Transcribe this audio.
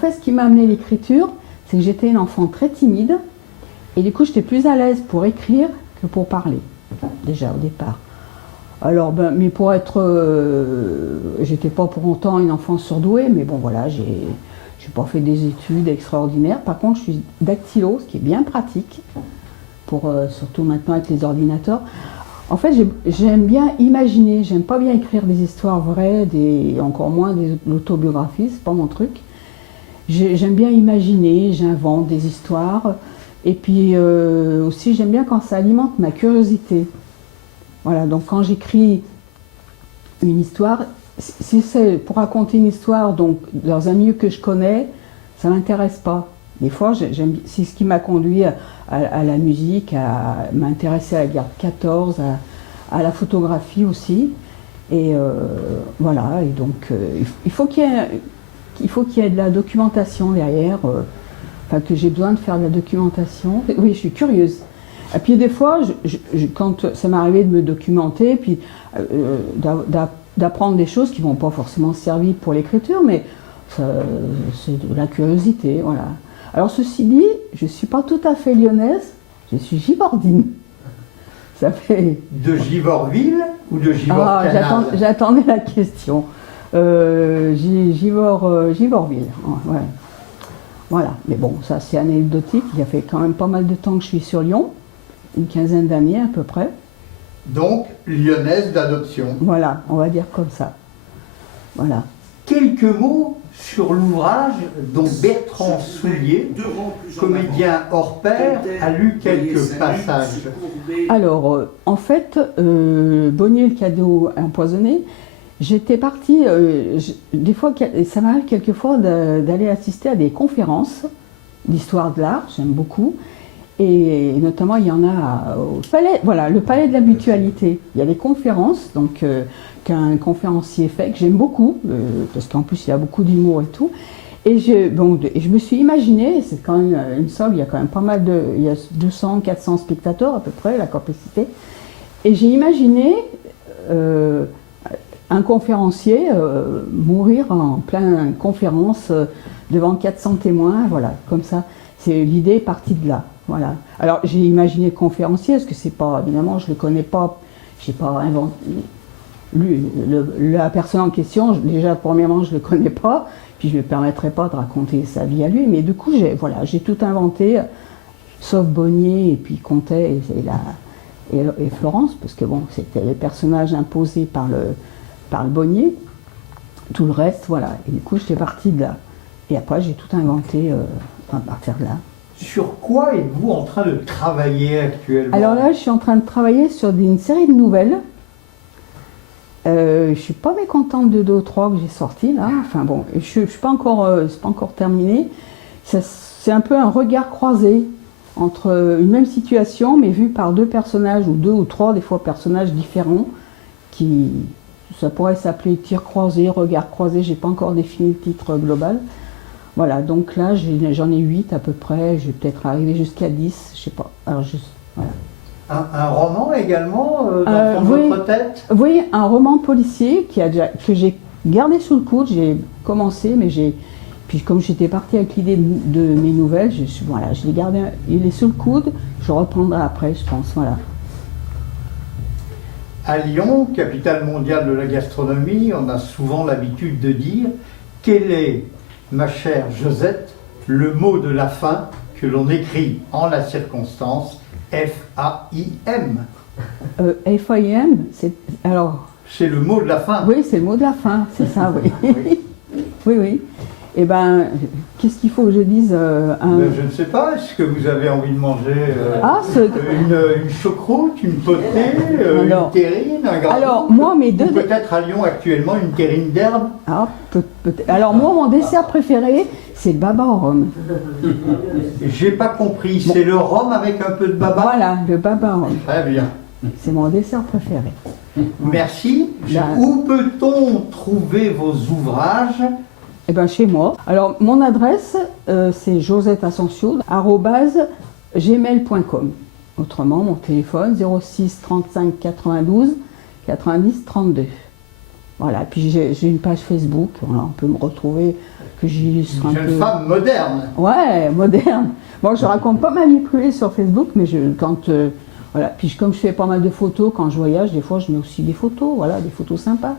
fait, ce qui m'a amené l'écriture, c'est que j'étais une enfant très timide. Et du coup, j'étais plus à l'aise pour écrire que pour parler, déjà au départ. Alors, mais pour être... j'étais pas pour autant une enfant surdouée, mais bon, voilà, j'ai pas fait des études extraordinaires. Par contre, je suis dactylo, ce qui est bien pratique, pour, surtout maintenant avec les ordinateurs. En fait, j'aime bien imaginer, j'aime pas bien écrire des histoires vraies, encore moins des autobiographies, c'est pas mon truc. J'aime bien imaginer, j'invente des histoires. Et puis aussi, j'aime bien quand ça alimente ma curiosité. Voilà, donc quand j'écris une histoire, si c'est pour raconter une histoire donc, dans un milieu que je connais, ça ne m'intéresse pas. Des fois, c'est ce qui m'a conduit à la musique, à m'intéresser à la guerre de 14, à la photographie aussi. Et voilà, et donc il faut qu'il y ait de la documentation derrière. Enfin, que j'ai besoin de faire de la documentation. Oui, je suis curieuse. Et puis des fois, quand ça m'est arrivé de me documenter, puis d'apprendre des choses qui ne vont pas forcément servir pour l'écriture, mais c'est de la curiosité, voilà. Alors ceci dit, je ne suis pas tout à fait lyonnaise, je suis givordine. Ça fait... De Givorville ou de Givors-Canal? J'attendais la question. Givorville, ouais. Voilà, mais bon, ça c'est anecdotique, il y a fait quand même pas mal de temps que je suis sur Lyon, une quinzaine d'années à peu près. Donc, lyonnaise d'adoption. Voilà, on va dire comme ça. Voilà. Quelques mots sur l'ouvrage dont Bertrand Soulier, comédien hors pair, a lu quelques passages. Alors, en fait, Bonnier le cadeau empoisonné, j'étais partie, des fois, ça m'arrive quelquefois d'aller assister à des conférences d'histoire de l'art, j'aime beaucoup, et notamment il y en a au palais, voilà, le palais de la mutualité. Il y a des conférences, donc qu'un conférencier fait, que j'aime beaucoup, parce qu'en plus il y a beaucoup d'humour et tout. Et je me suis imaginé, c'est quand même une salle, il y a quand même pas mal il y a 200, 400 spectateurs à peu près, la capacité, et j'ai imaginé un conférencier mourir en pleine conférence devant 400 témoins, voilà, comme ça. L'idée est partie de là, voilà. Alors j'ai imaginé le conférencier, parce que c'est pas, évidemment, je le connais pas, j'ai pas inventé, la personne en question, déjà premièrement je le connais pas, puis je ne me permettrai pas de raconter sa vie à lui, mais du coup j'ai tout inventé, sauf Bonnier et puis Comtet et Florence, parce que bon, c'était les personnages imposés par le Bonnier, tout le reste, voilà. Et du coup, j'étais partie de là. Et après, j'ai tout inventé à partir de là. Sur quoi êtes-vous en train de travailler actuellement? Alors là, je suis en train de travailler sur une série de nouvelles. Je suis pas mécontente de 2 ou 3 que j'ai sorties, là. Enfin bon, je suis pas encore, c'est pas encore terminé. C'est un peu un regard croisé entre une même situation, mais vue par 2 personnages, ou 2 ou 3, des fois, personnages différents, ça pourrait s'appeler tir croisé, regard croisé, j'ai pas encore défini le titre global. Voilà, donc là j'en ai 8 à peu près, je vais peut-être arriver jusqu'à 10, je sais pas. Alors voilà. Un roman également dans votre tête? Oui, un roman policier que j'ai gardé sous le coude, j'ai commencé, mais puis comme j'étais partie avec l'idée de mes nouvelles, voilà, je l'ai gardé, il est sous le coude, je reprendrai après, je pense, voilà. À Lyon, capitale mondiale de la gastronomie, on a souvent l'habitude de dire « Quel est, ma chère Josette, le mot de la fin que l'on écrit en la circonstance F-A-I-M » F-A-I-M, alors... C'est le mot de la fin. Oui, c'est le mot de la fin, c'est ça, oui. Oui. Oui, oui. Eh bien, qu'est-ce qu'il faut que je dise Je ne sais pas, est-ce que vous avez envie de manger une choucroute, une potée, une terrine, un gâteau? Alors, moi, mes deux... Peut-être à Lyon actuellement une terrine d'herbe? Ah, alors, moi, mon dessert préféré, c'est le baba au rhum. J'ai pas compris, c'est le rhum avec un peu de baba? Voilà, le baba au rhum. Très bien. C'est mon dessert préféré. Merci. Où peut-on trouver vos ouvrages? Eh bien, chez moi. Alors, mon adresse, c'est josetteascencio@gmail.com. Autrement, mon téléphone, 06 35 92 90 32. Voilà, puis j'ai une page Facebook, voilà, on peut me retrouver, que j'illustre un Une peu. jeune femme moderne. Ouais, moderne. Bon, je raconte pas ma vie privée sur Facebook, mais voilà. Puis comme je fais pas mal de photos, quand je voyage, des fois je mets aussi des photos, voilà, des photos sympas.